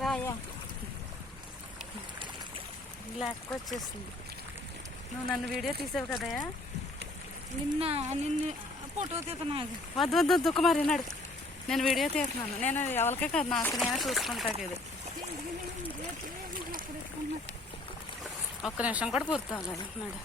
రాయా black వచ్చేసింది. నువ్వు నన్ను వీడియో తీసావు కదయా, నిన్ను ఫోటో తీస్తున్నాను. వద్దు వద్దు దుఃఖ మరి నాడు, నేను వీడియో తీస్తున్నాను. నేను ఎవరికే కాదు, నాకు నేనే చూసుకుంటా. ఇది ఒక్క నిమిషం కూడా పూర్తి అవ్వలేదు నాడు.